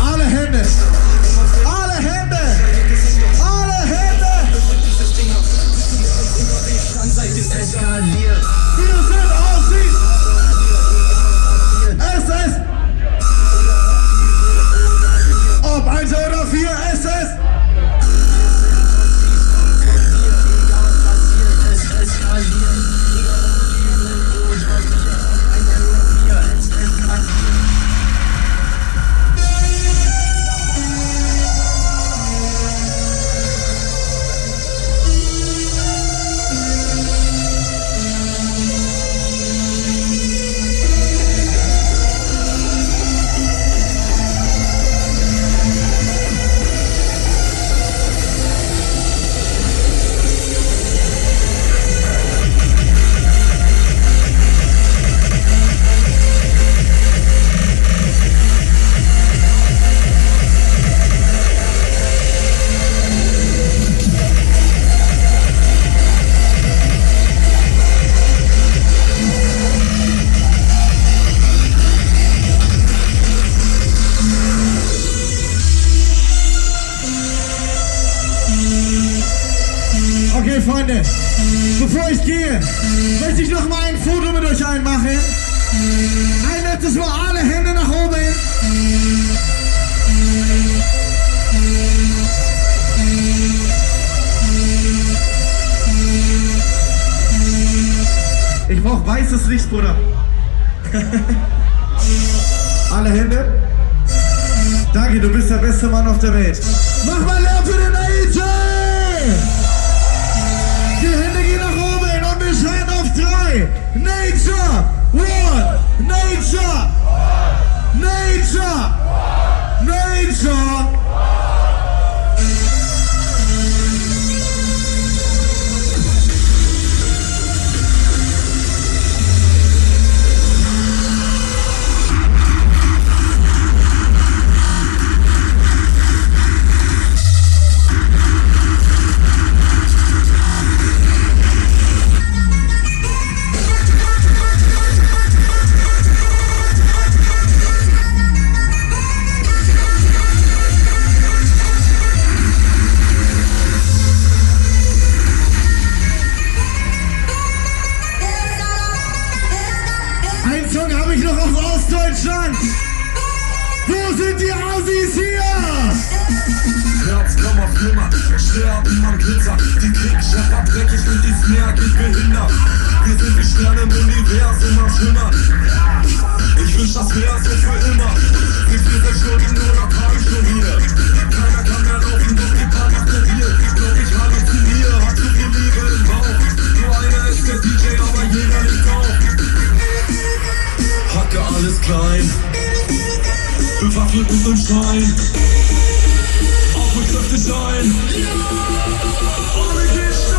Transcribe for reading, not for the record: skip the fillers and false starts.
Alle Hände! Alle Hände! Alle Hände! Wir sind Aussicht! SS! Ob 1 oder 4 SS! Okay, Freunde, bevor ich gehe, möchte ich noch mal ein Foto mit euch einmachen. Ein letztes Mal, alle Hände nach oben. Ich brauche weißes Licht, Bruder. Alle Hände. Danke, du bist der beste Mann auf der Welt. Mach mal Lärm für den AJ! Die Hände gehen nach oben und wir schreien auf 3. Nature! 1! Nature! Nature! Nature! Einen Song habe ich noch aus Ostdeutschland. Wo sind die Assis hier? Herzkammer flimmert, sterben am Glitzer. Die Kriegschlepper dreckig und die Snare geht behindert. Wir sind die Sterne im Universum am Schimmern. Ich wünsch, das wär so für immer. Sind wir 6 Stunden oder Tage schon hier. Keiner kann mehr laufen, doch die Paar macht der Deal. Glaub ich halluziniere, hat zu viel Liebe im Bauch. Nur einer ist der DJ, aber jeder liegt auf. Hacke alles klein, bewaffnet und im Schein. Auch mit Kräfte sein. Alle gehen steil.